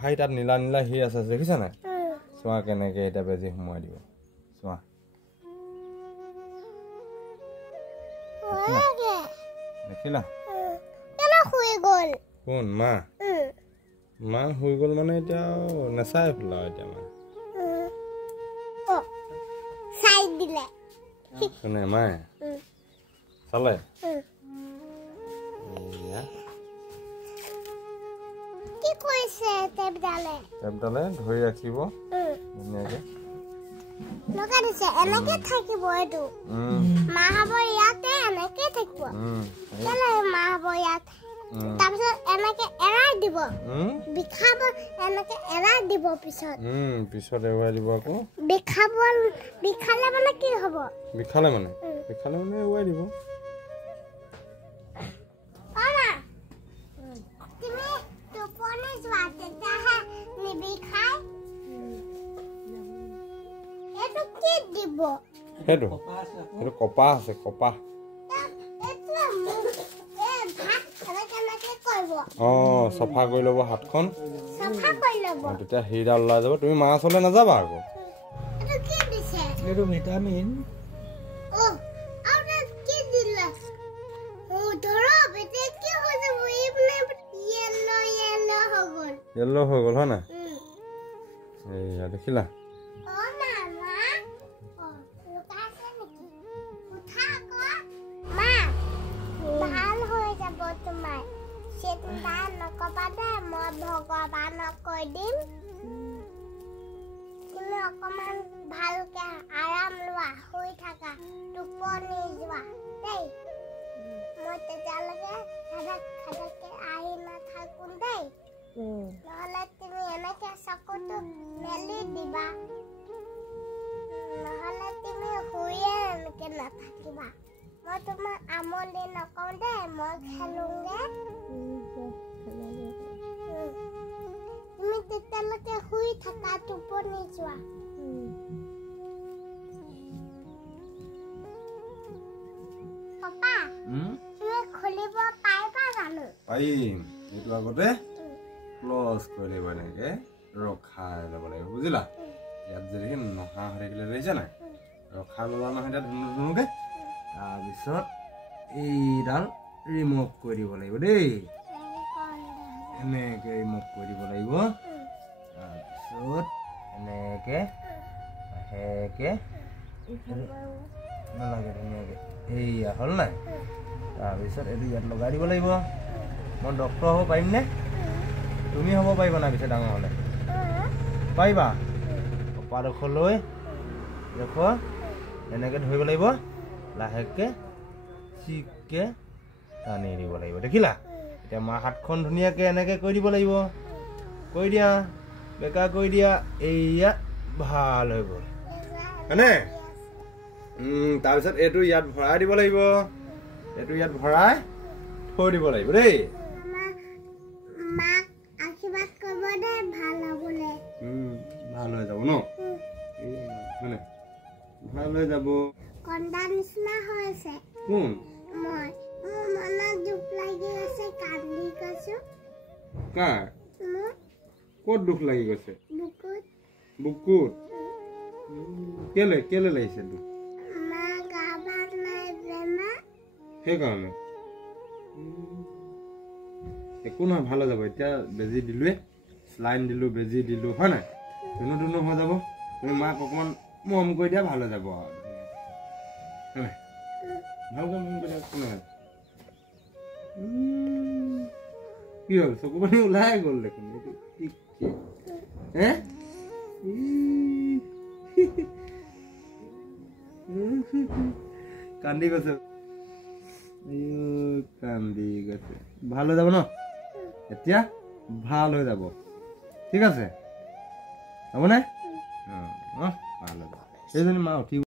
হাই তাত নীলা নীলা হি আছে দেখিছা নাই চোৱা কেনেকে এটা বেজি সোমাই দিব চোৱা দেখিলা কেনে শুই গল কোন মা মা হৈ গল মানে এতিয়া নেচাই ফুলা এতিয়া মা চাই দিলে কোনে মায়ে চালে কি কৈছে টেপডালে ধৰি ৰাখিব ধুনীয়াকে লগা দিছে এনেকে থাকিব এইটো মা হব ইয়াতে এনেকে থাকিব কেলে মা হব ইয়াত তাৰপিছত এনেকে এৰাই দিব বিখাব এনেকে এৰাই দিব পিছত এৰাই দিব আকৌ বিখালে মানে কি হব বিখালে মানে এৰাই দিব তুমি টোপনি যোৱা তেতিয়াহে নিবিখাই এইটো কি দিব সেইটো কপাহ আছে কপাহ চফা কৰি ল'ব হাতখন তেতিয়া হিৰডাল ওলাই যাব তুমি মাছ ওলাই নাযাবা আকৌ এইটো ভিটামিন য়েল্লো হৈ গ'ল হয় নাই এইয়া দেখিলা ভগৱানক কৈ দিম তুমি অকমান ভালকে আৰাম লোৱা শুই থাকা টোপনি যোৱা দেই মই তেতিয়ালৈকে খাদাকে আহি নাথাকোঁ দেই নহ'লে তুমি এনেকে চকুটো মেলি দিবা নহ'লে তুমি শুয়ে এনেকে নাথাকিবা মই তোমাক আমনি নকওঁ দেই মই খেলোঁগে তুমি তেতিয়ালৈকে শুই থাকা টোপনি যোৱা পাপা তুমি খুলিব পাৰিবা জানো পাৰিম এইটো আগতে ক্লজ কৰি লাগিব এনেকে ৰখাই ল'ব লাগিব বুজিলা ইয়াত যদি নহা হৈ থাকিলে দেখিছা নাই ৰখাই ল'লা নহয় এতিয়া ধুনুকে তাৰপিছত এইডাল ৰিমুভ কৰি দিব লাগিব দেই এনেকে ৰিমুভ কৰি দিব লাগিব তাৰপিছত এনেকে লাহেকে নালাগে ধুনীয়াকে এইয়া হ'ল নাই তাৰপিছত এইটো ইয়াত লগাই দিব লাগিব মই ডক্তৰ হ'ব পাৰিম নে তুমি হ'ব পাৰিবা নাই পিছে ডাঙৰ হ'লে পাৰিবা কপাডোখৰ লৈ দেখুৱা এনেকে ধৰিব লাগিব লাহেকে চিককে টানি দিব লাগিব দেখিলা এতিয়া মা হাতখন ধুনীয়াকে এনেকে কৰি দিব লাগিব কৰি দিয়া বেকা কৰি দিয়া এইয়া ভাল হৈ গ'ল হয়নে তাৰপিছত এইটো ইয়াত ভৰাই দিব লাগিব এইটো ইয়াত ভৰাই থৈ দিব লাগিব দেই মাক আশীৰ্বাদ কৰিব দে ভাল হ'বলে ভাল হৈ যাব ন হয়নে ভাল হৈ যাব কন্দা নিচিনা হৈছে কোন মই মোৰ মনত দুখ লাগি আছে কান্দি গৈছো কাৰ ক'ত দুখ লাগি গৈছে বুকুত কেলে লাগিছে দুখ মা গা ভাল নাই বেমাৰ সেইকাৰণে একো নহয় ভাল হৈ যাব এতিয়া বেজি দিলোৱে স্লাইন দিলোঁ বেজি দিলোঁ হয় নাই ধুনু হৈ যাব তুমি মাক অকণমান মৰম কৰি দিয়া ভাল হৈ যাব আৰু ভালকৈ মৰম কৰি দিয়া কোনে কি হ'ল চকু পানী ওলাই গ'ল দেখোন কান্দি গৈছে ভাল হৈ যাব ন এতিয়া ভাল হৈ যাব ঠিক আছে হ'বনে ভাল হৈ যাব সেইজনী মা উঠিব